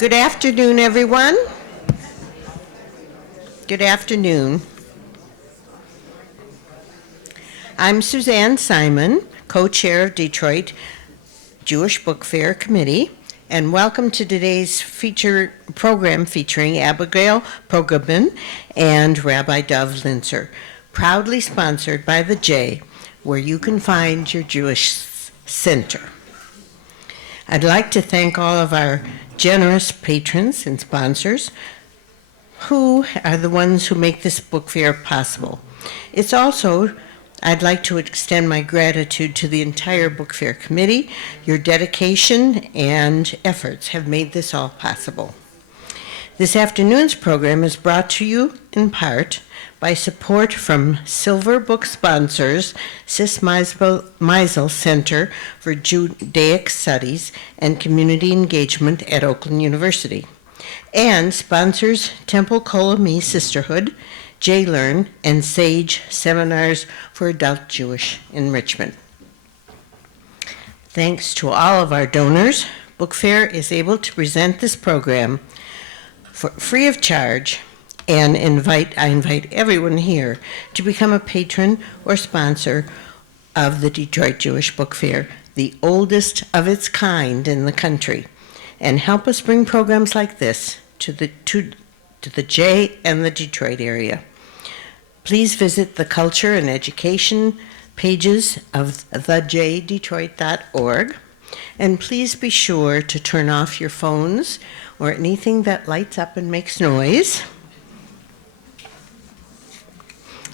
Good afternoon, everyone. Good afternoon. I'm Suzanne Simon, co-chair of Detroit Jewish Book Fair Committee, and welcome to today's program featuring Abigail Pogregin and Rabbi Dov Linzer, proudly sponsored by the J, where you can find your Jewish center. I'd like to thank all of our generous patrons and sponsors who are the ones who make this book fair possible. I'd like to extend my gratitude to the entire book fair committee. Your dedication and efforts have made this all possible. This afternoon's program is brought to you in part by support from Silver Book sponsors Sis Meisel Center for Judaic Studies and Community Engagement at Oakland University, and sponsors Temple Kolami Sisterhood, J-Learn, and SAGE Seminars for Adult Jewish Enrichment. Thanks to all of our donors, Book Fair is able to present this program free of charge, and I invite everyone here to become a patron or sponsor of the Detroit Jewish Book Fair, the oldest of its kind in the country, and help us bring programs like this to the J and the Detroit area. Please visit the culture and education pages of thejdetroit.org, and please be sure to turn off your phones or anything that lights up and makes noise.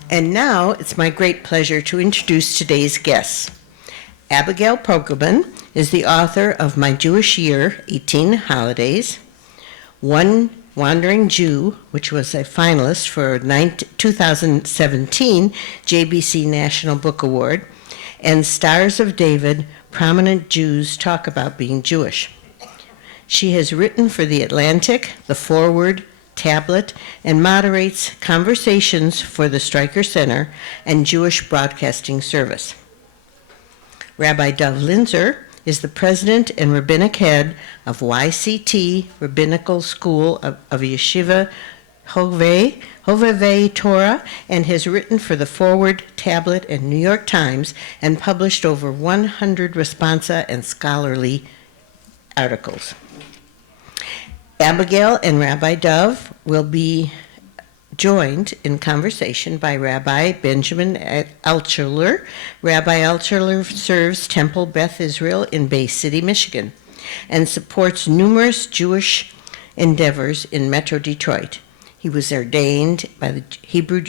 And now it's my great pleasure to introduce today's guests. Abigail Pogregin is the author of My Jewish Year, 18 Holidays, One Wandering Jew, which was a finalist for 2017 JBC National Book Award, and Stars of David, Prominent Jews Talk About Being Jewish. She has written for The Atlantic, The Forward, Tablet, and moderates conversations for the Stryker Center and Jewish Broadcasting Service. Rabbi Dov Linzer is the president and rabbinic head of YCT Rabbinical School of Yeshiva Hovevei Torah, and has written for the Forward, Tablet, and New York Times, and published over 100 responsa and scholarly articles. Abigail and Rabbi Dov will be joined in conversation by Rabbi Benjamin Altshuler. Rabbi Altshuler serves Temple Beth Israel in Bay City, Michigan, and supports numerous Jewish endeavors in Metro Detroit. He was ordained by the Hebrew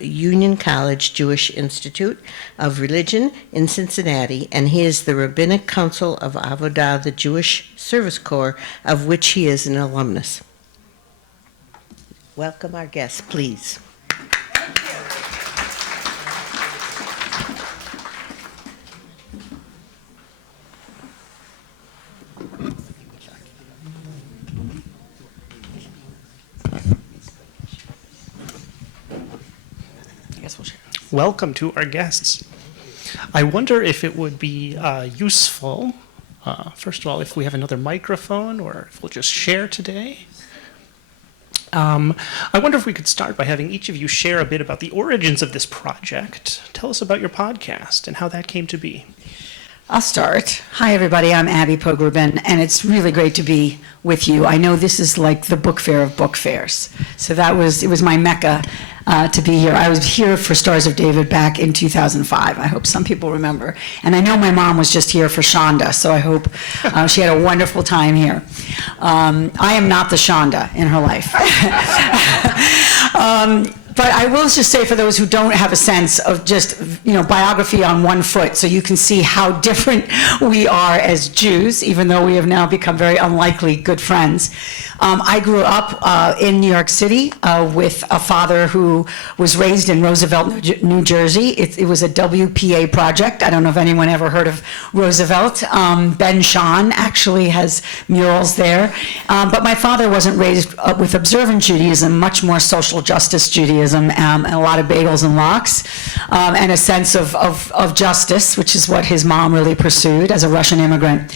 Union College Jewish Institute of Religion in Cincinnati, and he is the Rabbinic Council of Avodah, the Jewish Service Corps, of which he is an alumnus. Welcome our guests, please. Welcome to our guests. I wonder if it would be useful, first of all, if we have another microphone or if we'll just share today. I wonder if we could start by having each of you share a bit about the origins of this project. Tell us about your podcast and how that came to be. I'll start. Hi, everybody. I'm Abby Pogregin, and it's really great to be with you. I know this is like the book fair of book fairs, so it was my mecca to be here. I was here for Stars of David back in 2005. I hope some people remember. And I know my mom was just here for Shonda, so I hope she had a wonderful time here. I am not the Shonda in her life. But I will just say, for those who don't have a sense of just, biography on one foot, so you can see how different we are as Jews, even though we have now become very unlikely good friends. I grew up in New York City with a father who was raised in Roosevelt, New Jersey. It was a WPA project. I don't know if anyone ever heard of Roosevelt. Ben Shahn actually has murals there. But my father wasn't raised with observant Judaism, much more social justice Judaism, and a lot of bagels and lox, and a sense of justice, which is what his mom really pursued as a Russian immigrant.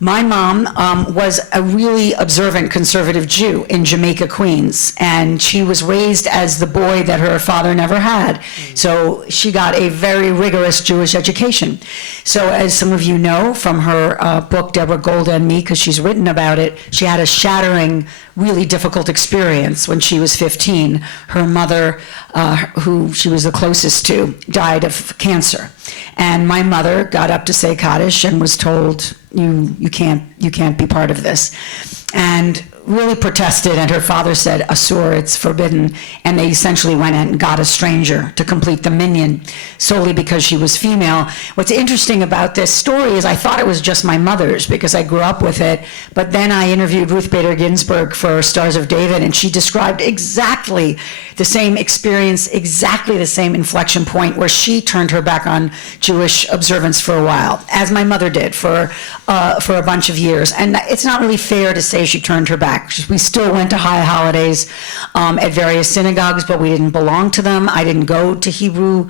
My mom was a really observant conservative Jew in Jamaica, Queens, and she was raised as the boy that her father never had. So she got a very rigorous Jewish education. So as some of you know from her book, Deborah Gold and Me, because she's written about it, she had a shattering, really difficult experience when she was 15. Her mother, who she was the closest to, died of cancer. And my mother got up to say Kaddish and was told, you can't be part of this. And really protested, and her father said, Asur, it's forbidden. And they essentially went and got a stranger to complete the minyan, solely because she was female. What's interesting about this story is I thought it was just my mother's because I grew up with it, but then I interviewed Ruth Bader Ginsburg for Stars of David, and she described exactly the same experience, exactly the same inflection point where she turned her back on Jewish observance for a while, as my mother did for a bunch of years. And it's not really fair to say she turned her back. We still went to high holidays at various synagogues, but we didn't belong to them. I didn't go to Hebrew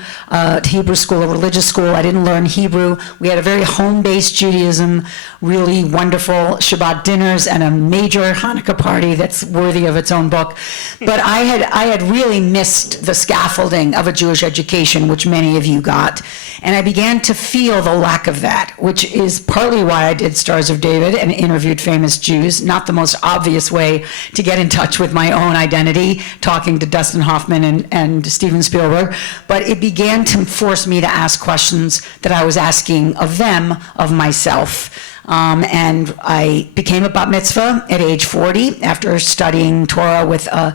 school or religious school. I didn't learn Hebrew. We had a very home-based Judaism, really wonderful Shabbat dinners, and a major Hanukkah party that's worthy of its own book. But I had really missed the scaffolding of a Jewish education, which many of you got. And I began to feel the lack of that, which is partly why I did Stars of David and interviewed famous Jews, not the most obvious way to get in touch with my own identity, talking to Dustin Hoffman and Steven Spielberg, but it began to force me to ask questions that I was asking of them, of myself. And I became a bat mitzvah at age 40 after studying Torah with a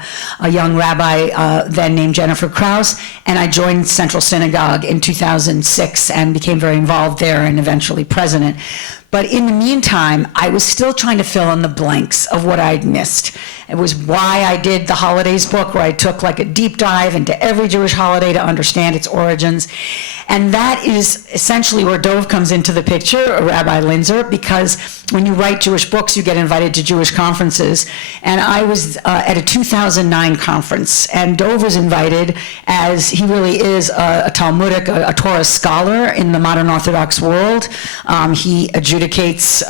young rabbi then named Jennifer Krause, and I joined Central Synagogue in 2006 and became very involved there and eventually president. But in the meantime, I was still trying to fill in the blanks of what I'd missed. It was why I did the Holidays book, where I took like a deep dive into every Jewish holiday to understand its origins. And that is essentially where Dov comes into the picture, Rabbi Linzer, because when you write Jewish books, you get invited to Jewish conferences. And I was at a 2009 conference, and Dov was invited, as he really is a Talmudic, a Torah scholar in the modern Orthodox world. He adjudicates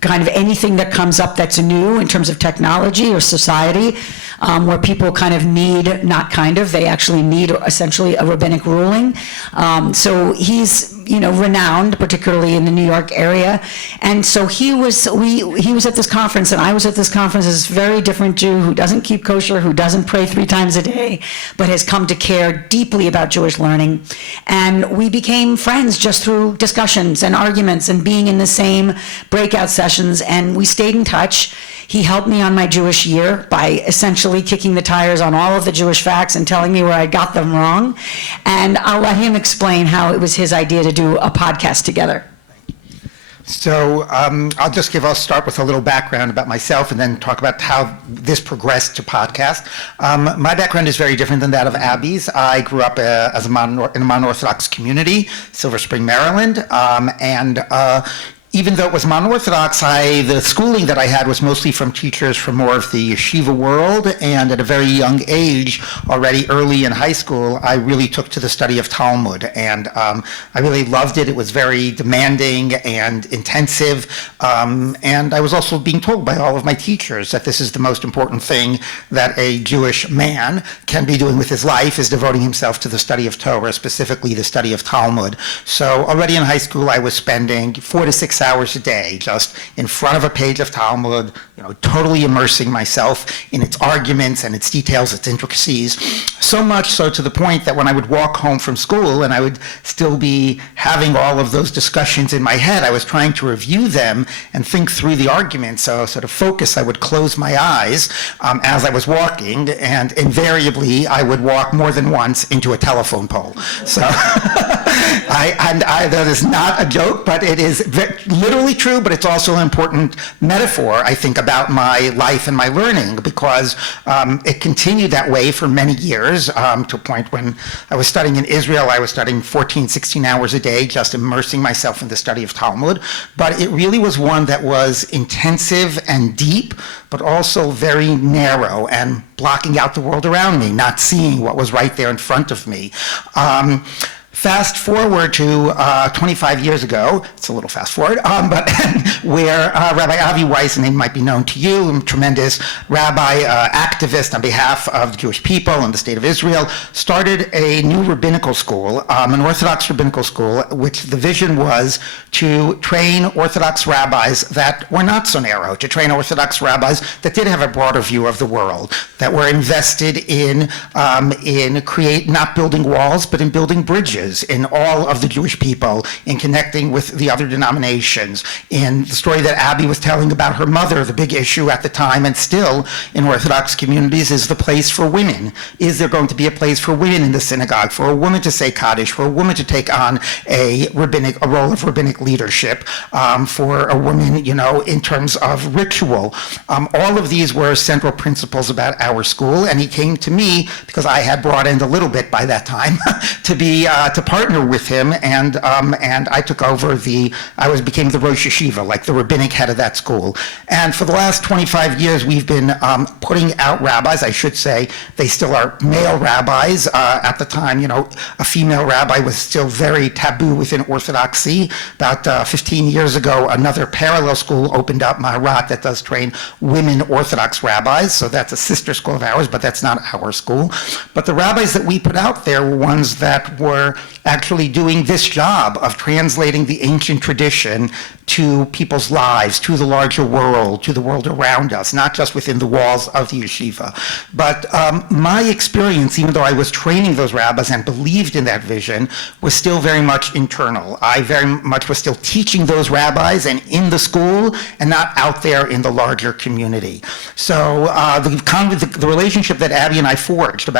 kind of anything that comes up that's new in terms of technology or society, where people kind of need, not kind of, they actually need essentially a rabbinic ruling. So he's, renowned, particularly in the New York area. And so he was at this conference, and I was at this conference as a very different Jew who doesn't keep kosher, who doesn't pray 3 times a day, but has come to care deeply about Jewish learning. And we became friends just through discussions and arguments and being in the same breakout sessions, and we stayed in touch. He helped me on my Jewish year by essentially kicking the tires on all of the Jewish facts and telling me where I got them wrong. And I'll let him explain how it was his idea to do a podcast together. So I'll start with a little background about myself and then talk about how this progressed to podcast. My background is very different than that of Abby's. I grew up in a modern Orthodox community, Silver Spring, Maryland, and even though it was non-Orthodox, the schooling that I had was mostly from teachers from more of the yeshiva world, and at a very young age, already early in high school, I really took to the study of Talmud, and I really loved it. It was very demanding and intensive, and I was also being told by all of my teachers that this is the most important thing that a Jewish man can be doing with his life, is devoting himself to the study of Torah, specifically the study of Talmud. So already in high school, I was spending 4 to 6 hours a day just in front of a page of Talmud, totally immersing myself in its arguments and its details, its intricacies, so much so to the point that when I would walk home from school and I would still be having all of those discussions in my head, I was trying to review them and think through the arguments. So sort of focus, I would close my eyes as I was walking, and invariably I would walk more than once into a telephone pole. So that is not a joke, but it is literally true, but it's also an important metaphor, I think, about my life and my learning, because it continued that way for many years, to a point when I was studying in Israel, I was studying 14, 16 hours a day, just immersing myself in the study of Talmud. But it really was one that was intensive and deep, but also very narrow and blocking out the world around me, not seeing what was right there in front of me. Fast forward to 25 years ago, it's a little fast forward, but where Rabbi Avi Weiss, a name might be known to you, a tremendous rabbi, activist on behalf of the Jewish people and the state of Israel, started a new rabbinical school, an Orthodox rabbinical school, which the vision was to train Orthodox rabbis that were not so narrow, to train Orthodox rabbis that did have a broader view of the world, that were invested in not building walls, but in building bridges in all of the Jewish people, in connecting with the other denominations. In the story that Abby was telling about her mother, the big issue at the time and still in Orthodox communities is the place for women. Is there going to be a place for women in the synagogue, for a woman to say Kaddish, for a woman to take on a role of rabbinic leadership, for a woman, in terms of ritual. All of these were central principles about our school, and he came to me because I had brought in a little bit by that time to partner with him, and I took over became the Rosh Yeshiva, like the rabbinic head of that school. And for the last 25 years, we've been putting out rabbis. I should say they still are male rabbis. At the time, a female rabbi was still very taboo within Orthodoxy. About 15 years ago, another parallel school opened up, Maharat, that does train women Orthodox rabbis. So that's a sister school of ours, but that's not our school. But the rabbis that we put out there were ones that were actually doing this job of translating the ancient tradition to people's lives, to the larger world, to the world around us, not just within the walls of the yeshiva. But my experience, even though I was training those rabbis and believed in that vision, was still very much internal. I very much was still teaching those rabbis and in the school and not out there in the larger community. So the relationship that Abby and I forged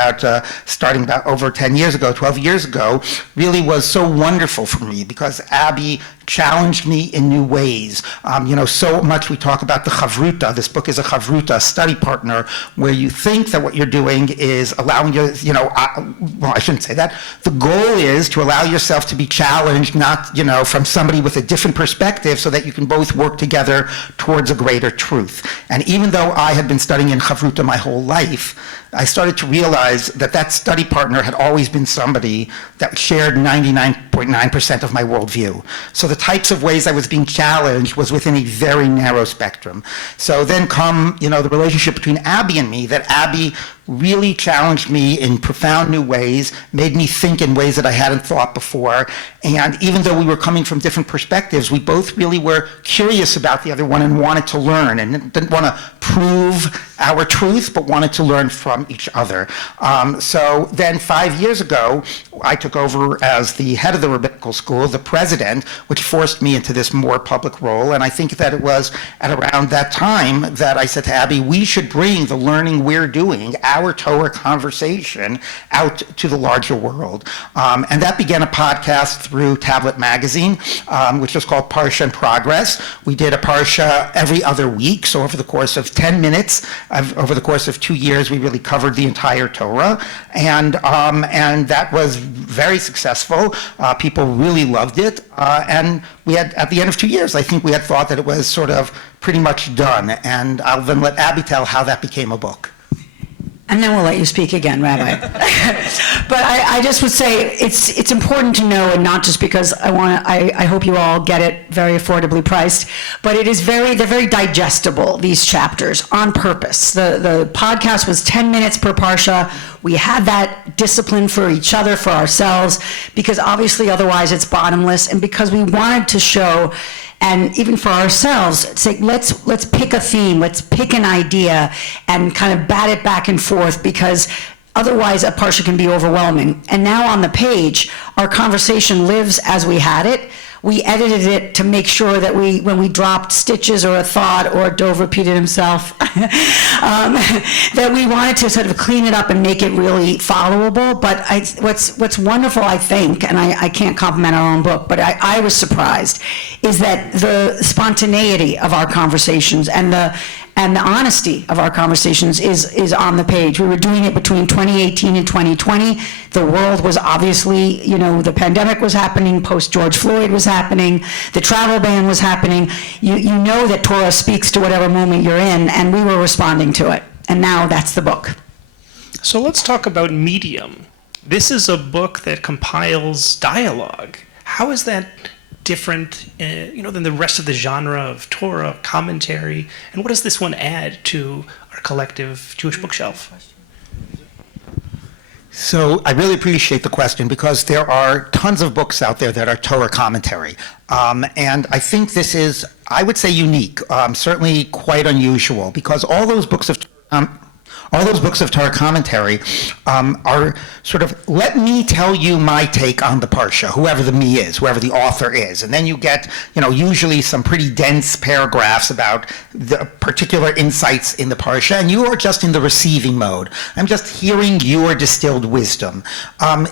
starting about over 10 years ago, 12 years ago, really was so wonderful for me because Abby challenged me in new ways. So much we talk about the chavruta. This book is a chavruta, a study partner, where you think that what you're doing is allowing you, well, I shouldn't say that. The goal is to allow yourself to be challenged, not, from somebody with a different perspective so that you can both work together towards a greater truth. And even though I had been studying in chavruta my whole life, I started to realize that study partner had always been somebody that shared 99.9% of my worldview. So the types of ways I was being challenged was within a very narrow spectrum. So then the relationship between Abby and me, that Abby really challenged me in profound new ways, made me think in ways that I hadn't thought before. And even though we were coming from different perspectives, we both really were curious about the other one and wanted to learn and didn't want to prove our truth, but wanted to learn from each other. So then 5 years ago, I took over as the head of the rabbinical school, the president, which forced me into this more public role. And I think that it was at around that time that I said to Abby, we should bring the learning we're doing, our Torah conversation, out to the larger world. And that began a podcast through Tablet Magazine, which was called Parsha in Progress. We did a Parsha every other week. So over the course of 10 minutes, over the course of 2 years, we really covered the entire Torah. And that was very successful. People really loved it. And we had, at the end of 2 years, I think we had thought that it was sort of pretty much done. And I'll then let Abby tell how that became a book. And then we'll let you speak again, Rabbi. But I just would say it's important to know, and not just because I hope you all get it very affordably priced, but they're very digestible, these chapters, on purpose. The podcast was 10 minutes per parsha. We had that discipline for each other, for ourselves, because obviously otherwise it's bottomless, and because we wanted to show, and even for ourselves, say, let's pick a theme, let's pick an idea, and kind of bat it back and forth, because otherwise a parsha can be overwhelming. And now on the page, our conversation lives as we had it. We edited it to make sure that when we dropped stitches or a thought, or Dov repeated himself, that we wanted to sort of clean it up and make it really followable. But what's wonderful, I think, and I can't compliment our own book, but I was surprised, is that the spontaneity of our conversations and the honesty of our conversations is on the page. We were doing it between 2018 and 2020. The world was obviously, the pandemic was happening, post-George Floyd was happening, the travel ban was happening. You know that Torah speaks to whatever moment you're in, and we were responding to it. And now that's the book. So let's talk about medium. This is a book that compiles dialogue. How is that different, than the rest of the genre of Torah commentary? And what does this one add to our collective Jewish bookshelf? So I really appreciate the question because there are tons of books out there that are Torah commentary. And I think this is, I would say, unique, certainly quite unusual, because all those books of Torah commentary are sort of, let me tell you my take on the Parsha, whoever the me is, whoever the author is. And then you get, usually some pretty dense paragraphs about the particular insights in the Parsha, and you are just in the receiving mode. I'm just hearing your distilled wisdom.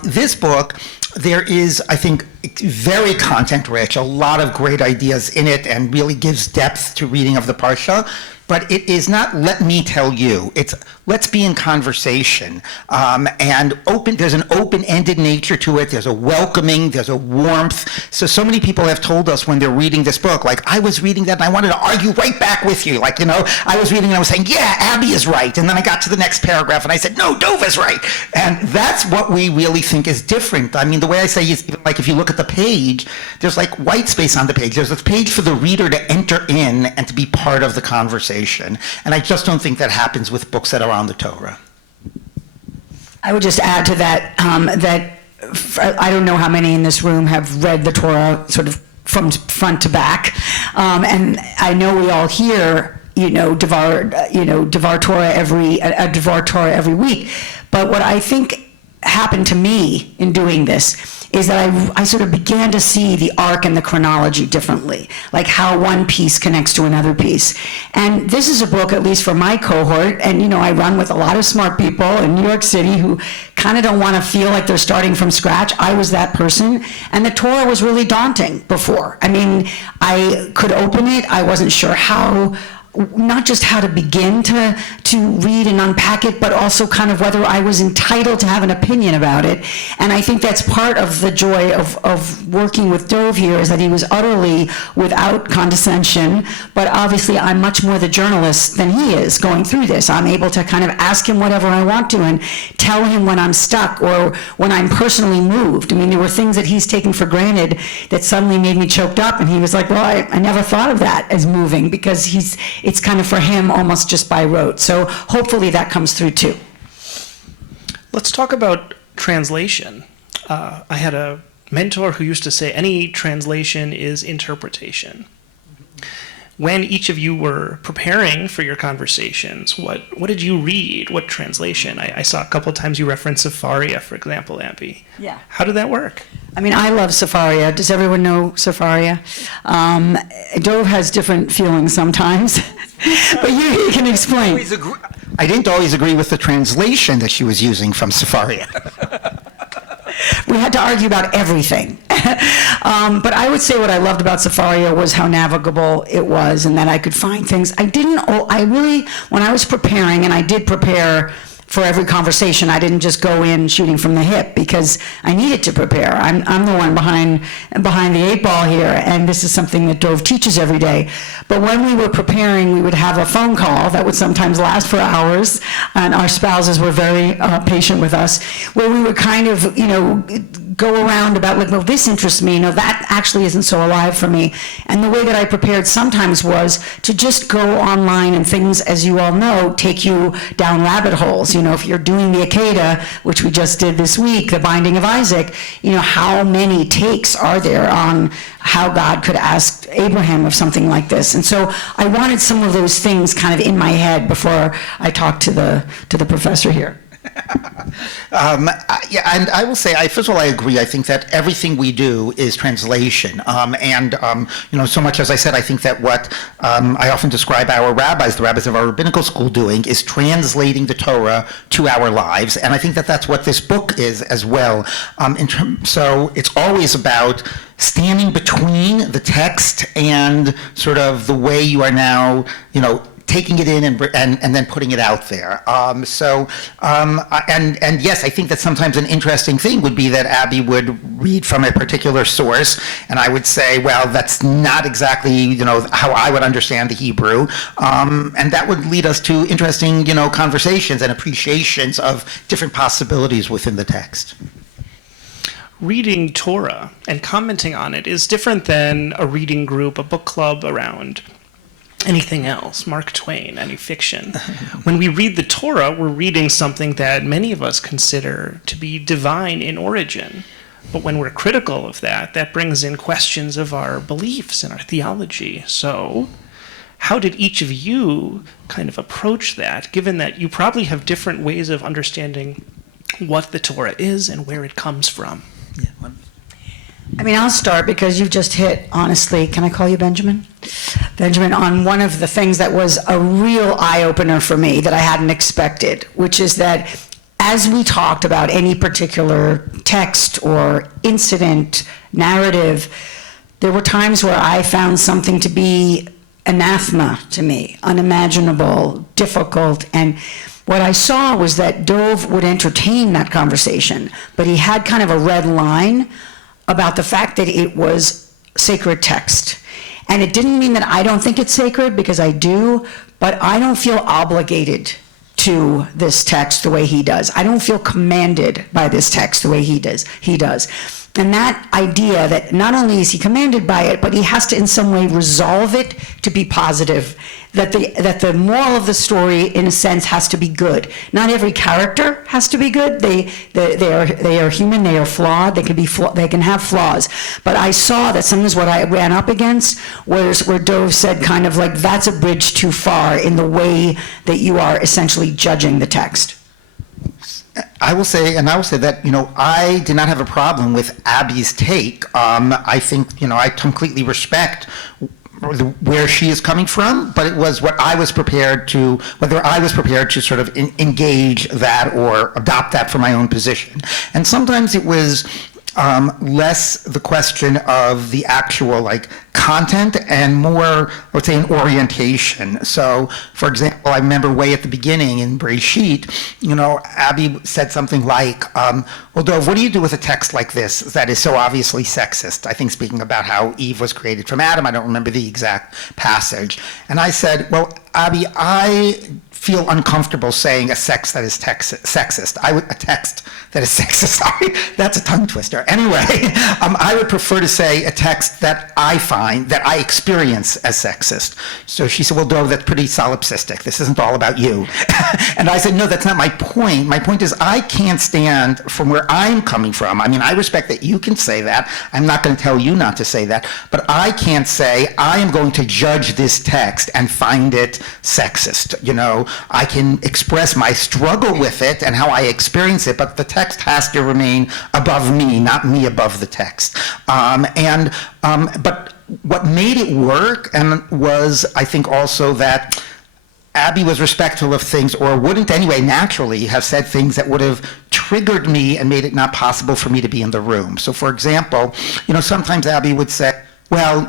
This book, there is, I think, very content-rich, a lot of great ideas in it, and really gives depth to reading of the Parsha. But it is not, let me tell you. It's, let's be in conversation. And there's an open-ended nature to it. There's a welcoming, there's a warmth. So many people have told us when they're reading this book, like, I was reading that and I wanted to argue right back with you. Like, I was reading and I was saying, yeah, Abby is right. And then I got to the next paragraph and I said, no, Dov is right. And that's what we really think is different. I mean, the way I say is, even like if you look at the page, there's like white space on the page. There's a page for the reader to enter in and to be part of the conversation. And I just don't think that happens with books that are on the Torah. I would just add to that, I don't know how many in this room have read the Torah sort of from front to back. And I know we all hear, Devar Torah every week. But what I think happened to me in doing this is that I sort of began to see the arc and the chronology differently, like how one piece connects to another piece. And this is a book, at least for my cohort, and I run with a lot of smart people in New York City who kind of don't want to feel like they're starting from scratch. I was that person, and the Torah was really daunting before. I mean, I could open it, I wasn't sure how, not just how to begin to read and unpack it, but also kind of whether I was entitled to have an opinion about it. And I think that's part of the joy of working with Dov here, is that he was utterly without condescension, but obviously I'm much more the journalist than he is going through this. I'm able to kind of ask him whatever I want to and tell him when I'm stuck or when I'm personally moved. I mean, there were things that he's taken for granted that suddenly made me choked up, and he was like, well, I never thought of that as moving, because it's kind of for him almost just by rote. So hopefully that comes through too. Let's talk about translation. I had a mentor who used to say any translation is interpretation. When each of you were preparing for your conversations, what did you read? What translation? I saw a couple of times you referenced Sepharia, for example, Abby. Yeah. How did that work? I mean, I love Sepharia. Does everyone know Sepharia? Dov has different feelings sometimes, but you can explain. I didn't always agree with the translation that she was using from Sepharia. We had to argue about everything. But I would say what I loved about Sepharia was how navigable it was, and that I could find things. When I was preparing, and I did prepare for every conversation, I didn't just go in shooting from the hip, because I needed to prepare. I'm the one behind the eight ball here, and this is something that Dov teaches every day. But when we were preparing, we would have a phone call that would sometimes last for hours, and our spouses were very patient with us, where we would kind of, go around about, like, well, this interests me, that actually isn't so alive for me. And the way that I prepared sometimes was to just go online, and things, as you all know, take you down rabbit holes. If you're doing the Akedah, which we just did this week, the binding of Isaac, how many takes are there on how God could ask Abraham of something like this? And so I wanted some of those things kind of in my head before I talked to the professor here. Yeah, and I will say, first of all, I agree. I think that everything we do is translation. So much as I said, I think that what I often describe our rabbis, the rabbis of our rabbinical school, doing is translating the Torah to our lives. And I think that that's what this book is as well. So it's always about standing between the text and sort of the way you are now, taking it in and then putting it out there. And yes, I think that sometimes an interesting thing would be that Abby would read from a particular source, and I would say, well, that's not exactly, how I would understand the Hebrew, and that would lead us to interesting, conversations and appreciations of different possibilities within the text. Reading Torah and commenting on it is different than a reading group, a book club around anything else, Mark Twain, any fiction. When we read the Torah, we're reading something that many of us consider to be divine in origin. But when we're critical of that, that brings in questions of our beliefs and our theology. So how did each of you kind of approach that, given that you probably have different ways of understanding what the Torah is and where it comes from? I mean, I'll start because you've just hit, honestly, can I call you Benjamin? Benjamin, on one of the things that was a real eye-opener for me that I hadn't expected, which is that as we talked about any particular text or incident, narrative, there were times where I found something to be anathema to me, unimaginable, difficult, and what I saw was that Dov would entertain that conversation, but he had kind of a red line about the fact that it was sacred text. And it didn't mean that I don't think it's sacred, because I do, but I don't feel obligated to this text the way he does. I don't feel commanded by this text the way he does. And that idea that not only is he commanded by it, but he has to in some way resolve it to be positive, that the moral of the story, in a sense, has to be good. Not every character has to be good. They are human. They are flawed. They can have flaws. But I saw that sometimes what I ran up against was where Dov said kind of like, that's a bridge too far in the way that you are essentially judging the text. I will say that, I did not have a problem with Abby's take. I think, I completely respect where she is coming from, but it was whether I was prepared to sort of engage that or adopt that for my own position. And sometimes it was less the question of the actual content and more, I would say, an orientation. So, for example, I remember way at the beginning in Breshit, Abby said something like, well, Dov, what do you do with a text like this that is so obviously sexist? I think speaking about how Eve was created from Adam, I don't remember the exact passage. And I said, well, Abby, I feel uncomfortable saying a text that is sexist. A text that is sexist. Sorry, that's a tongue twister. Anyway, I would prefer to say a text that I find, that I experience as sexist. So she said, well, Dov, that's pretty solipsistic. This isn't all about you. And I said, no, that's not my point. My point is I can't stand from where I'm coming from. I mean, I respect that you can say that. I'm not going to tell you not to say that. But I can't say I am going to judge this text and find it sexist. I can express my struggle with it and how I experience it, but the text has to remain above me, not me above the text. But what made it work was, I think, also that Abby was respectful of things, or wouldn't anyway naturally have said things that would have triggered me and made it not possible for me to be in the room. So, for example, sometimes Abby would say, well,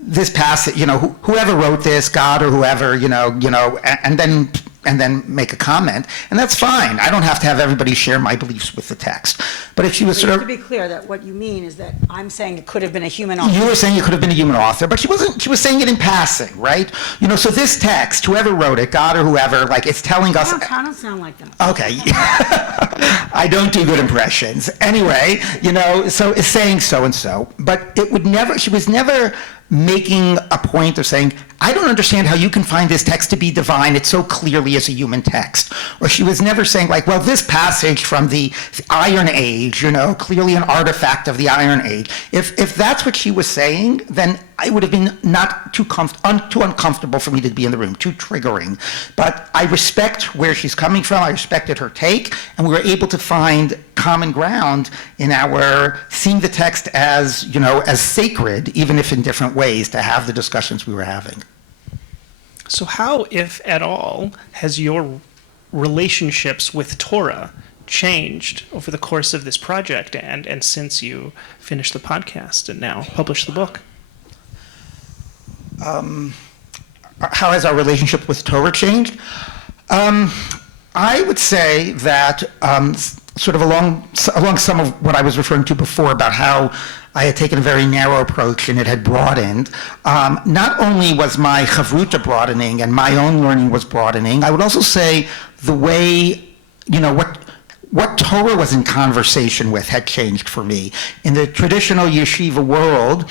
this passage, whoever wrote this, God or whoever, and then make a comment, and that's fine. I don't have to have everybody share my beliefs with the text. But if she was sort of... To be clear, that what you mean is that I'm saying it could have been a human author. You were saying it could have been a human author, but she was saying it in passing, right? So this text, whoever wrote it, God or whoever, it's telling us... I don't sound like that. Okay. I don't do good impressions. Anyway, so it's saying so-and-so, but she was never making a point of saying, I don't understand how you can find this text to be divine. It's so clearly as a human text. Or she was never saying well, this passage from the Iron Age, clearly an artifact of the Iron Age. If that's what she was saying, then it would have been not too uncomfortable for me to be in the room, too triggering. But I respect where she's coming from. I respected her take, and we were able to find common ground in our seeing the text as, as sacred, even if in different ways, to have the discussions we were having. So how, if at all, has your relationships with Torah changed over the course of this project and since you finished the podcast and now published the book? how has our relationship with Torah changed? I would say that sort of along some of what I was referring to before about how I had taken a very narrow approach and it had broadened. Not only was my chavruta broadening and my own learning was broadening, I would also say the way, what Torah was in conversation with had changed for me. In the traditional yeshiva world,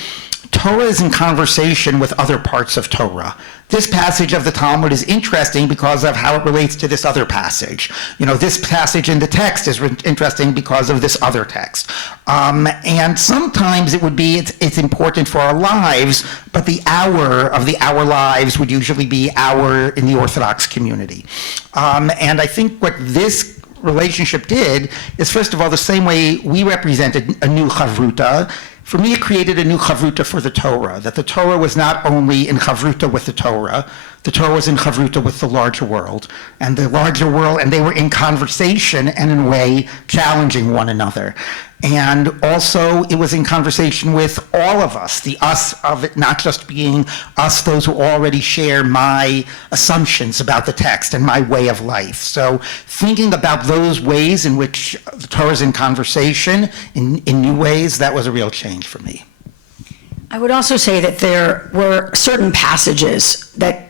Torah is in conversation with other parts of Torah. This passage of the Talmud is interesting because of how it relates to this other passage. This passage in the text is interesting because of this other text. And sometimes it's important for our lives, but the hour of our lives would usually be hour in the Orthodox community. And I think what this relationship did is, first of all, the same way we represented a new chavruta. For me, it created a new chavruta for the Torah, that the Torah was not only in chavruta with the Torah was in chavruta with the larger world. And the larger world, and they were in conversation and in a way challenging one another. And also it was in conversation with all of us, the us of it not just being us, those who already share my assumptions about the text and my way of life. So thinking about those ways in which the Torah is in conversation in new ways, that was a real change for me. I would also say that there were certain passages that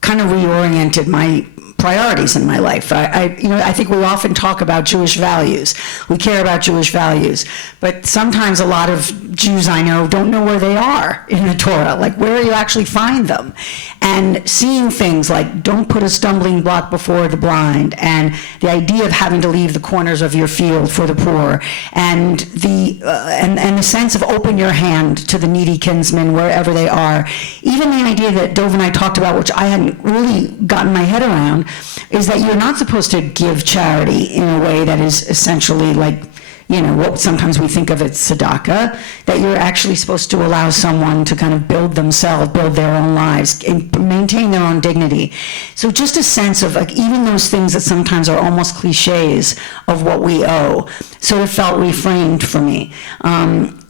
kind of reoriented my priorities in my life. I think we often talk about Jewish values. We care about Jewish values, but sometimes a lot of Jews I know don't know where they are in the Torah, like where you actually find them. And seeing things like don't put a stumbling block before the blind, and the idea of having to leave the corners of your field for the poor, and the sense of open your hand to the needy kinsmen wherever they are. Even the idea that Dov and I talked about, which I hadn't really gotten my head around, is that you're not supposed to give charity in a way that is essentially like, what sometimes we think of as tzedakah, that you're actually supposed to allow someone to kind of build their own lives, and maintain their own dignity. So just a sense of like even those things that sometimes are almost cliches of what we owe sort of felt reframed for me.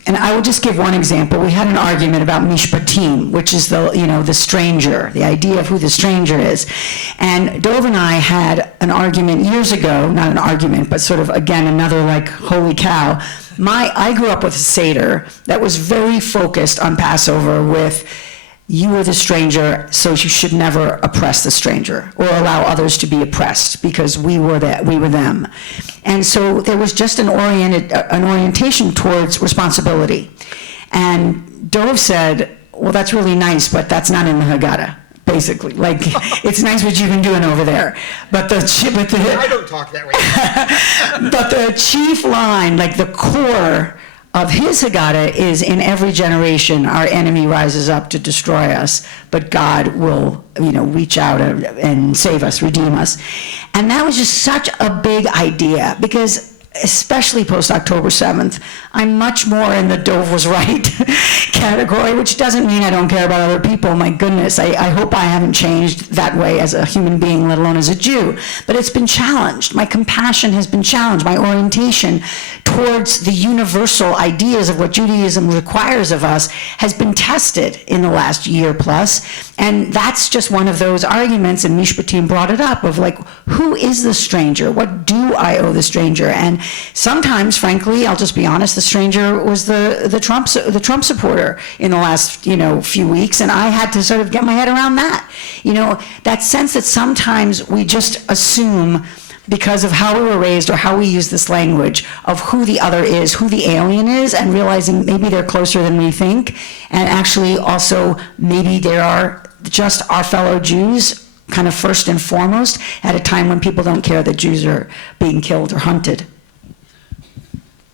And I will just give one example. We had an argument about mishpatim, which is the stranger, the idea of who the stranger is. And Dov and I had an argument years ago, not an argument, but sort of, again, another like, holy cow. I grew up with a Seder that was very focused on Passover with, you are the stranger, so you should never oppress the stranger or allow others to be oppressed because we were them. And so there was just an orientation towards responsibility. And Dov said, well, that's really nice, but that's not in the Haggadah, basically. Like, it's nice what you've been doing over there. But I don't talk that way. But the chief line, like the core of his Haggadah is, in every generation, our enemy rises up to destroy us, but God will, reach out and save us, redeem us. And that was just such a big idea, because especially post-October 7th, I'm much more in the Dov was right category, which doesn't mean I don't care about other people. My goodness, I hope I haven't changed that way as a human being, let alone as a Jew. But it's been challenged. My compassion has been challenged. My orientation towards the universal ideas of what Judaism requires of us has been tested in the last year plus. And that's just one of those arguments, and Mishpatim brought it up, of like, who is the stranger? What do I owe the stranger? And sometimes, frankly, I'll just be honest, the stranger was the Trump supporter in the last few weeks, and I had to sort of get my head around that. That sense that sometimes we just assume, because of how we were raised or how we use this language, of who the other is, who the alien is, and realizing maybe they're closer than we think, and actually also maybe they are just our fellow Jews, kind of first and foremost, at a time when people don't care that Jews are being killed or hunted.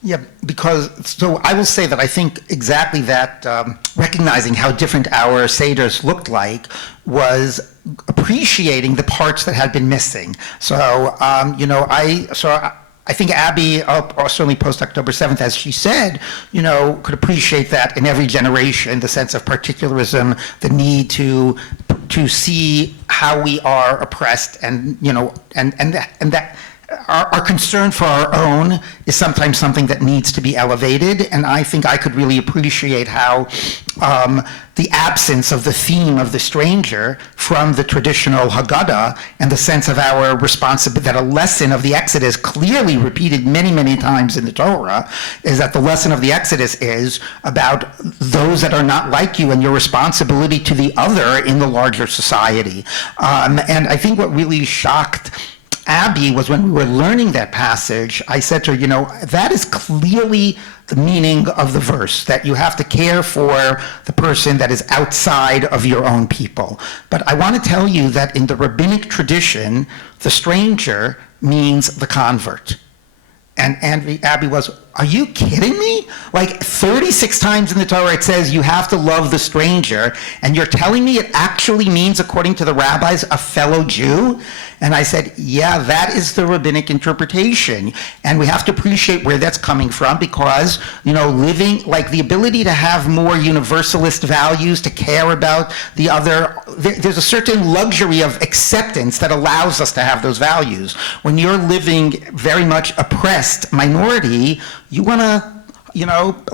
Yeah, so I will say that I think exactly that, recognizing how different our Seders looked like was appreciating the parts that had been missing. So, I think Abby, certainly post-October 7th, as she said, could appreciate that in every generation, the sense of particularism, the need to see how we are oppressed, and that our concern for our own is sometimes something that needs to be elevated, and I think I could really appreciate how the absence of the theme of the stranger from the traditional Haggadah and the sense of our responsibility, that a lesson of the Exodus clearly repeated many, many times in the Torah, is that the lesson of the Exodus is about those that are not like you and your responsibility to the other in the larger society. And I think what really shocked Abby was when we were learning that passage, I said to her, that is clearly the meaning of the verse, that you have to care for the person that is outside of your own people. But I want to tell you that in the rabbinic tradition, the stranger means the convert. And Abby was, are you kidding me? Like 36 times in the Torah it says you have to love the stranger, and you're telling me it actually means, according to the rabbis, a fellow Jew? And I said, yeah, that is the rabbinic interpretation. And we have to appreciate where that's coming from, because, living, like the ability to have more universalist values, to care about the other, there's a certain luxury of acceptance that allows us to have those values. When you're living very much oppressed minority, you want to,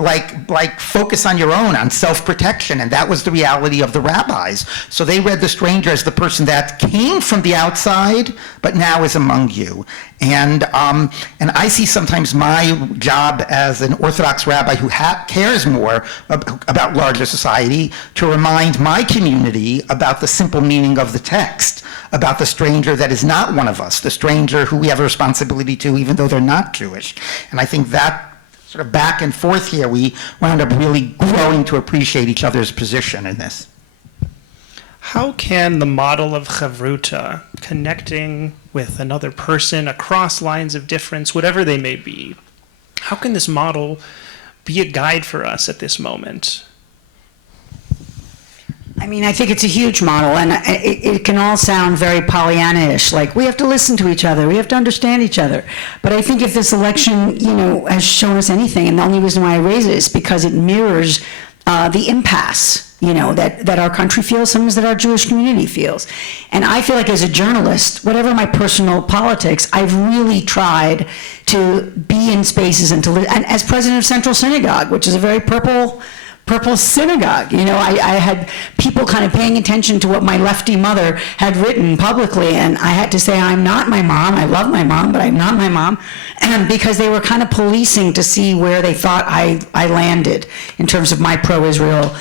like focus on your own, on self-protection, and that was the reality of the rabbis. So they read the stranger as the person that came from the outside, but now is among you. And I see sometimes my job as an Orthodox rabbi who cares more about larger society to remind my community about the simple meaning of the text, about the stranger that is not one of us, the stranger who we have a responsibility to even though they're not Jewish. And I think that sort of back and forth here, we wound up really growing to appreciate each other's position in this. How can the model of chavruta, connecting with another person across lines of difference, whatever they may be, how can this model be a guide for us at this moment? I mean, I think it's a huge model, and it can all sound very Pollyanna-ish, like we have to listen to each other, we have to understand each other. But I think if this election, has shown us anything, and the only reason why I raise it is because it mirrors the impasse, that our country feels, sometimes that our Jewish community feels. And I feel like as a journalist, whatever my personal politics, I've really tried to be in spaces and as president of Central Synagogue, which is a very purple synagogue. I had people kind of paying attention to what my lefty mother had written publicly, and I had to say, I'm not my mom. I love my mom, but I'm not my mom. And because they were kind of policing to see where they thought I landed in terms of my pro-Israel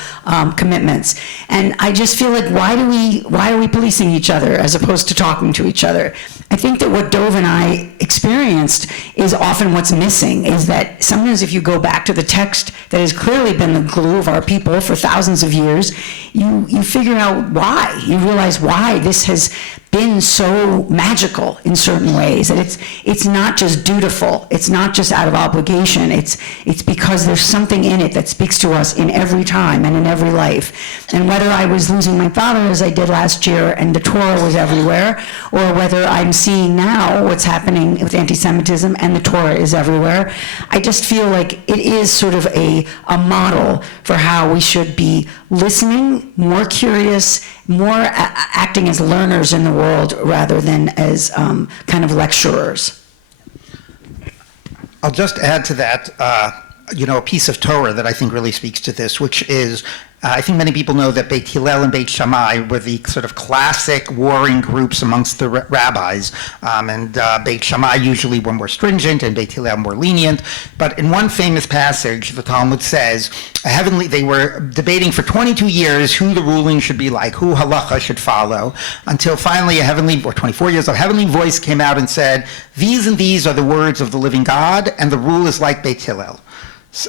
commitments. And I just feel like, why are we policing each other as opposed to talking to each other? I think that what Dov and I experienced is often what's missing, is that sometimes if you go back to the text that has clearly been the glue of our people for thousands of years, you figure out why. You realize why this has been so magical in certain ways, that it's not just dutiful, it's not just out of obligation, it's because there's something in it that speaks to us in every time and in every life. And whether I was losing my father as I did last year and the Torah was everywhere, or whether I'm seeing now what's happening with anti-Semitism and the Torah is everywhere, I just feel like it is sort of a model for how we should be listening, more curious, more acting as learners in the world rather than as kind of lecturers. I'll just add to that, a piece of Torah that I think really speaks to this, which is, I think many people know that Beit Hillel and Beit Shammai were the sort of classic warring groups amongst the rabbis, and Beit Shammai usually were more stringent and Beit Hillel more lenient. But in one famous passage, the Talmud says, they were debating for 22 years who the ruling should be like, who halacha should follow, until finally 24 years, a heavenly voice came out and said, these and these are the words of the living God, and the rule is like Beit Hillel.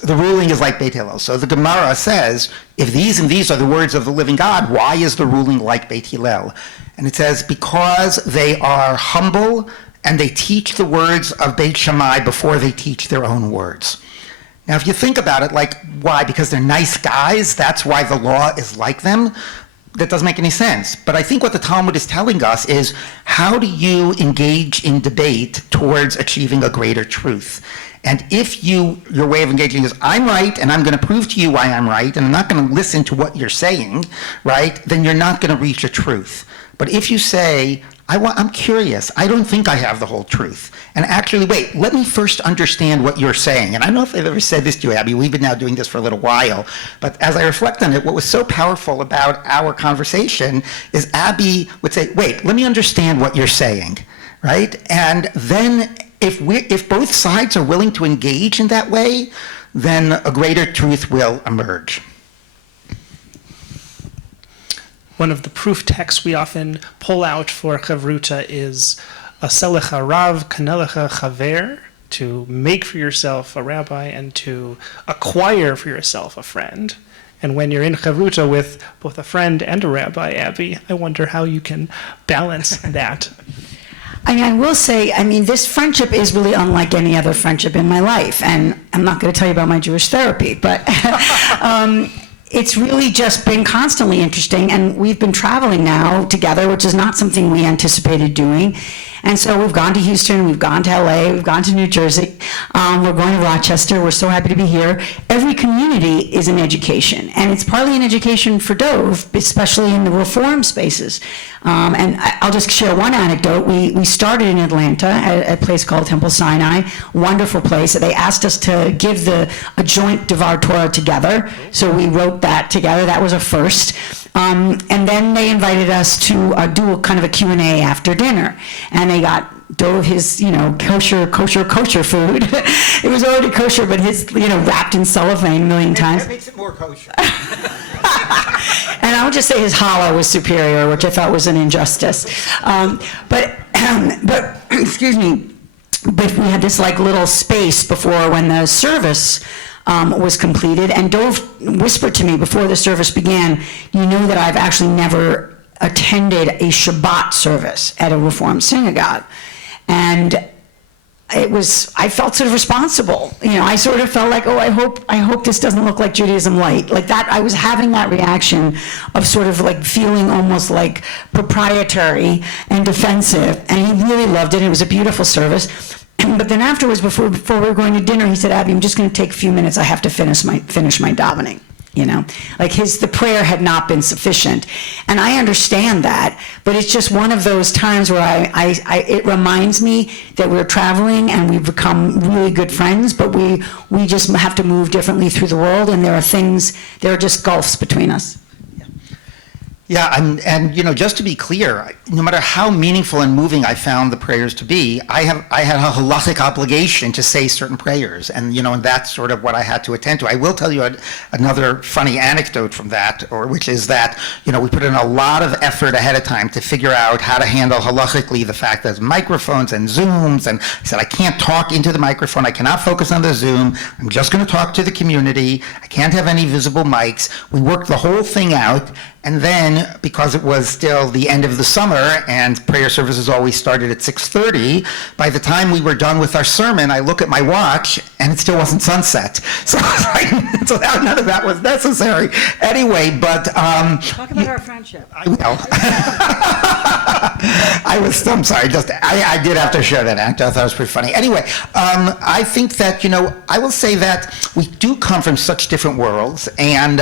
The ruling is like Beit Hillel. So the Gemara says, if these and these are the words of the living God, why is the ruling like Beit Hillel? And it says, because they are humble and they teach the words of Beit Shammai before they teach their own words. Now, if you think about it, like, why? Because they're nice guys? That's why the law is like them? That doesn't make any sense. But I think what the Talmud is telling us is, how do you engage in debate towards achieving a greater truth? And if your way of engaging is, I'm right, and I'm going to prove to you why I'm right, and I'm not going to listen to what you're saying, right, then you're not going to reach a truth. But if you say, I'm curious. I don't think I have the whole truth. And actually, wait, let me first understand what you're saying. And I don't know if I've ever said this to you, Abby. We've been now doing this for a little while. But as I reflect on it, what was so powerful about our conversation is Abby would say, wait, let me understand what you're saying, right? And then if both sides are willing to engage in that way, then a greater truth will emerge. One of the proof texts we often pull out for chavruta is aselecha rav kanelecha chaver, to make for yourself a rabbi and to acquire for yourself a friend. And when you're in chavruta with both a friend and a rabbi, Abby, I wonder how you can balance that. I mean, I will say, this friendship is really unlike any other friendship in my life. And I'm not going to tell you about my Jewish therapy, but it's really just been constantly interesting. And we've been traveling now together, which is not something we anticipated doing. And so we've gone to Houston, we've gone to LA, we've gone to New Jersey, we're going to Rochester, we're so happy to be here. Every community is an education, and it's partly an education for Dov, especially in the reform spaces. And I'll just share one anecdote. We started in Atlanta at a place called Temple Sinai, wonderful place. They asked us to give a joint Devar Torah together, so we wrote that together. That was a first. And then they invited us to do a kind of a Q&A after dinner. And they got Dov his, kosher food. It was already kosher, but his, wrapped in cellophane a million times. That makes it more kosher. And I would just say his challah was superior, which I thought was an injustice. But excuse me, but we had this little space before when the service was completed, and Dov whispered to me before the service began, you know that I've actually never attended a Shabbat service at a Reform synagogue. And I felt sort of responsible. I sort of felt like, I hope this doesn't look like Judaism light. Like that, I was having that reaction of sort of feeling almost like proprietary and defensive. And he really loved it. It was a beautiful service. But then afterwards, before we were going to dinner, he said, Abby, I'm just going to take a few minutes. I have to finish my davening. The prayer had not been sufficient. And I understand that, but it's just one of those times where it reminds me that we're traveling and we've become really good friends, but we just have to move differently through the world, and there are just gulfs between us. Yeah, and just to be clear, no matter how meaningful and moving I found the prayers to be, I had a halachic obligation to say certain prayers, and and that's sort of what I had to attend to. I will tell you another funny anecdote from that, which is that we put in a lot of effort ahead of time to figure out how to handle halachically the fact that there's microphones and Zooms, and I said I can't talk into the microphone, I cannot focus on the Zoom, I'm just going to talk to the community, I can't have any visible mics. We worked the whole thing out. And then, because it was still the end of the summer and prayer services always started at 6:30, by the time we were done with our sermon, I look at my watch and it still wasn't sunset. So none of that was necessary. Anyway, but... Talk about our friendship. I will. I'm sorry, I did have to share that anecdote. I thought it was pretty funny. Anyway, I think that, I will say that we do come from such different worlds, and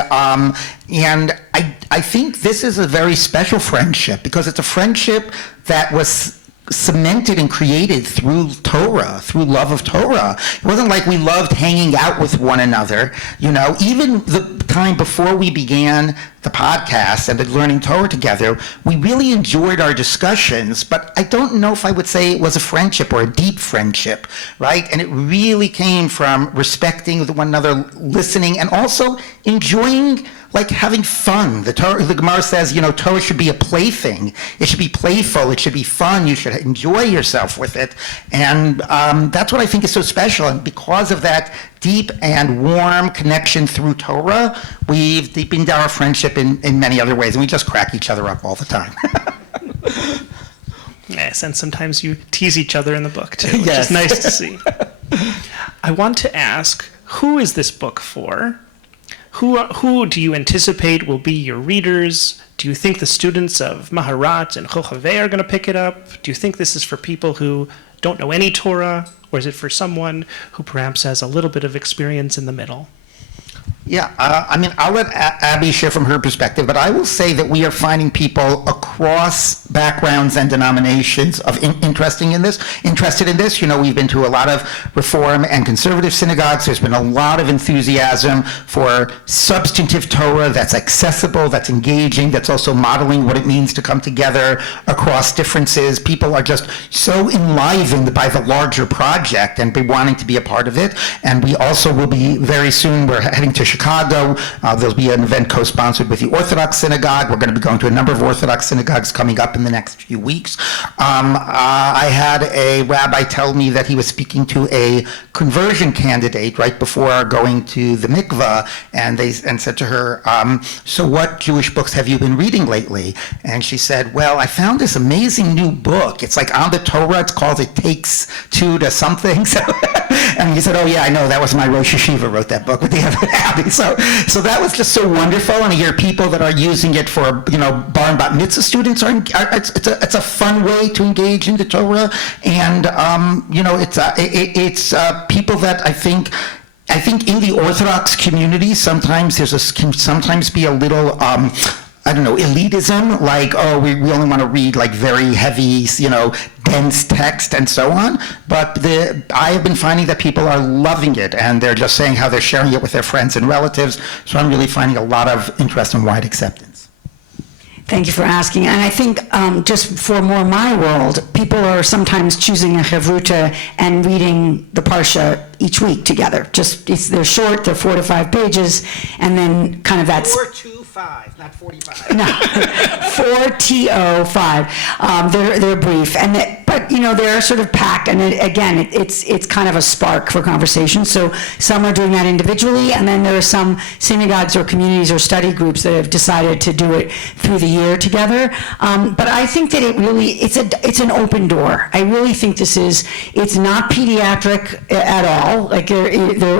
I think this is a very special friendship because it's a friendship that was cemented and created through Torah, through love of Torah. It wasn't like we loved hanging out with one another. Even the time before we began the podcast and learning Torah together, we really enjoyed our discussions, but I don't know if I would say it was a friendship or a deep friendship, right? And it really came from respecting one another, listening, and also enjoying having fun. The Gemara says, Torah should be a plaything. It should be playful. It should be fun. You should enjoy yourself with it. And that's what I think is so special. And because of that deep and warm connection through Torah, we've deepened our friendship in many other ways. And we just crack each other up all the time. Yes, and sometimes you tease each other in the book, too, which Yes. is nice to see. I want to ask, who is this book for? Who do you anticipate will be your readers? Do you think the students of Maharat and Chochaveh are going to pick it up? Do you think this is for people who don't know any Torah? Or is it for someone who perhaps has a little bit of experience in the middle? Yeah, I mean, I'll let Abby share from her perspective, but I will say that we are finding people across backgrounds and denominations of interested in this. You know, we've been to a lot of Reform and conservative synagogues. There's been a lot of enthusiasm for substantive Torah that's accessible, that's engaging, that's also modeling what it means to come together across differences. People are just so enlivened by the larger project and be wanting to be a part of it. And we also will be very soon, we're heading to Chicago. There'll be an event co-sponsored with the Orthodox Synagogue. We're going to be going to a number of Orthodox synagogues coming up in the next few weeks. I had a rabbi tell me that he was speaking to a conversion candidate right before going to the mikvah, and said to her, so what Jewish books have you been reading lately? And she said, well, I found this amazing new book. It's like on the Torah. It's called It Takes Two to Something. So, and he said, oh yeah, I know, that was my Rosh Hashiva wrote that book with the other Abby. So that was just so wonderful, and I hear people that are using it for, you know, bar and bat mitzvah students it's a fun way to engage in the Torah, and you know, it's people that I think in the Orthodox community sometimes can sometimes be a little I don't know, elitism, like, oh, we only want to read like very heavy, you know, dense text and so on. But I have been finding that people are loving it, and they're just saying how they're sharing it with their friends and relatives. So I'm really finding a lot of interest and wide acceptance. Thank you for asking. And I think just for more my world, people are sometimes choosing a chavruta and reading the parsha each week together. They're short, they're 4 to 5 pages, and then kind of that's... 4-2-5, not 45. No, 4-T-O-5. They're brief, but you know, they're sort of packed, and it's kind of a spark for conversation. So some are doing that individually, and then there are some synagogues or communities or study groups that have decided to do it through the year together. But I think that it's an open door. I really think it's not pediatric at all. Like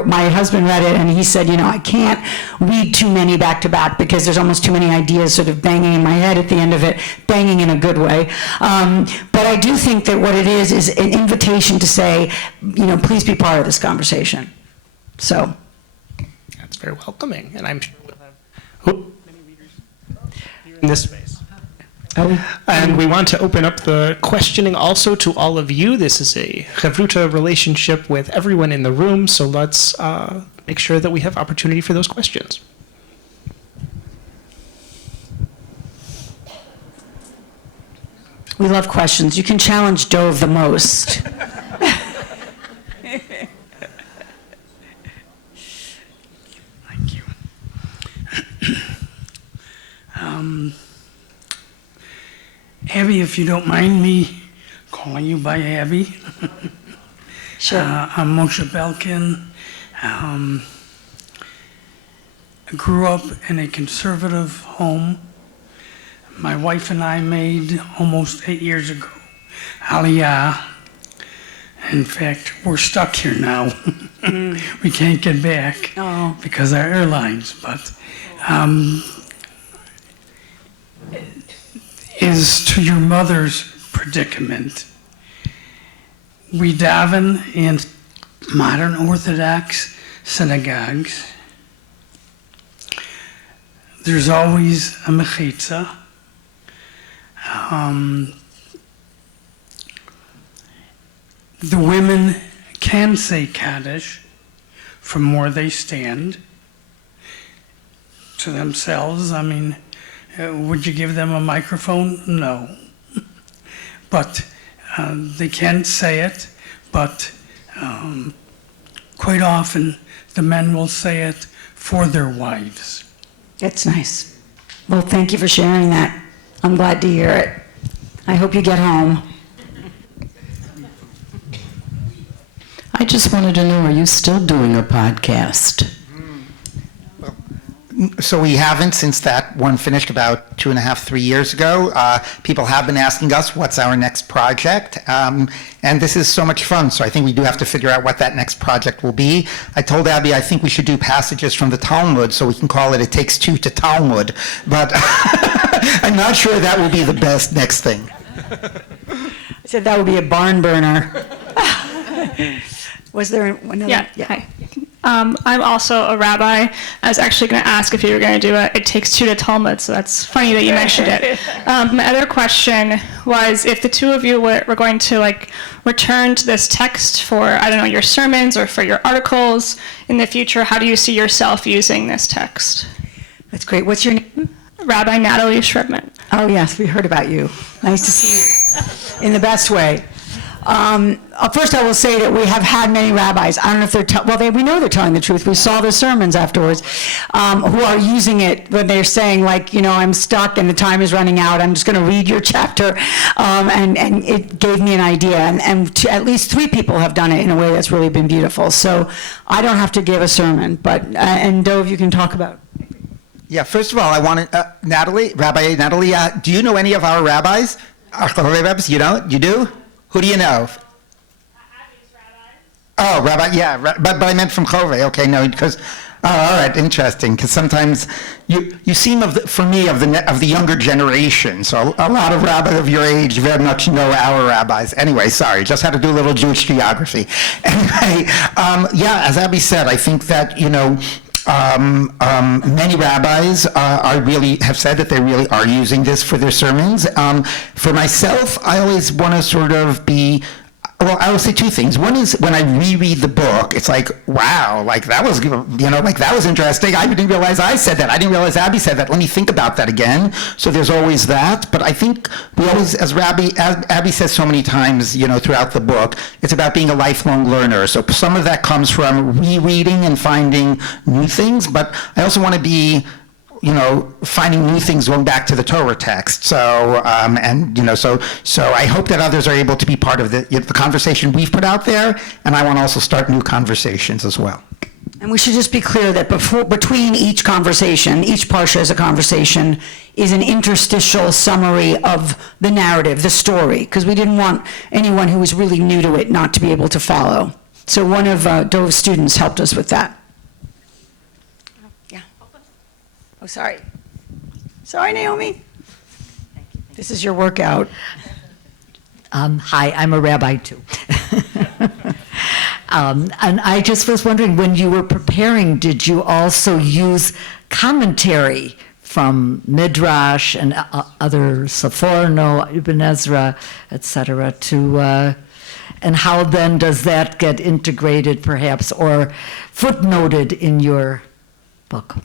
my husband read it, and he said, you know, I can't read too many back to back because there's almost too many ideas sort of banging in my head at the end of it, banging in a good way. But I do think that what it is an invitation to say, you know, please be part of this conversation. So. That's very welcoming, and I'm sure we'll have many readers here in this space. And we want to open up the questioning also to all of you. This is a chavruta relationship with everyone in the room, so let's make sure that we have opportunity for those questions. We love questions. You can challenge Dov the most. Thank you. Abby, if you don't mind me calling you by Abby. Sure. I'm Moshe Belkin. I grew up in a conservative home. My wife and I made almost 8 years ago Aliyah. In fact, we're stuck here now. We can't get back because of our airlines. But as to your mother's predicament, we daven in modern Orthodox synagogues. There's always a mechitza. The women can say Kaddish from where they stand to themselves. I mean, would you give them a microphone? No. But they can say it, but quite often the men will say it for their wives. That's nice. Well, thank you for sharing that. I'm glad to hear it. I hope you get home. I just wanted to know, are you still doing a podcast? So we haven't since that one finished about 2.5, 3 years ago. People have been asking us, what's our next project? And this is so much fun, so I think we do have to figure out what that next project will be. I told Abby I think we should do passages from the Talmud, so we can call it Takes Two to Talmud. But I'm not sure that will be the best next thing. I said that would be a barn burner. Was there another? Yeah. Hi. I'm also a rabbi. I was actually going to ask if you were going to do It Takes Two to Talmud, so that's funny that you mentioned it. My other question was if the two of you were going to return to this text for, I don't know, your sermons or for your articles in the future, how do you see yourself using this text? That's great. What's your name? Rabbi Natalie Shribman. Oh, yes, we heard about you. Nice to see you in the best way. First, I will say that we have had many rabbis. I don't know if they're we know they're telling the truth. We saw the sermons afterwards, who are using it when they're saying, I'm stuck and the time is running out. I'm just going to read your chapter, and it gave me an idea. And at least 3 people have done it in a way that's really been beautiful. So I don't have to give a sermon, but and Dov, you can talk about. Yeah, first of all, I want to, Rabbi Natalie, do you know any of our rabbis? Our rabbis, you don't? You do? Who do you know? Oh, Rabbi, yeah, but I meant from Chove. Okay, no, because, all right, interesting. Because sometimes you seem, for me, of the younger generation. So a lot of rabbis of your age very much know our rabbis. Anyway, sorry, just had to do a little Jewish geography. Anyway, yeah, as Abby said, I think that many rabbis have said that they really are using this for their sermons. For myself, I always want to sort of be, well, I will say 2 things. One is when I reread the book, it's like, wow, that was, that was interesting. I didn't realize I said that. I didn't realize Abby said that. Let me think about that again. So there's always that. But I think we always, as Abby says so many times, throughout the book, it's about being a lifelong learner. So some of that comes from rereading and finding new things. But I also want to be, finding new things going back to the Torah text. So, so I hope that others are able to be part of the conversation we've put out there, and I want to also start new conversations as well. And we should just be clear that between each conversation, each parsha is a conversation, is an interstitial summary of the narrative, the story, because we didn't want anyone who was really new to it not to be able to follow. So one of Dov's students helped us with that. Oh, sorry. Sorry, Naomi. This is your workout. Hi, I'm a rabbi too. And I just was wondering, when you were preparing, did you also use commentary from Midrash and other Sephorno, Ibn Ezra, etc., and how then does that get integrated perhaps or footnoted in your book?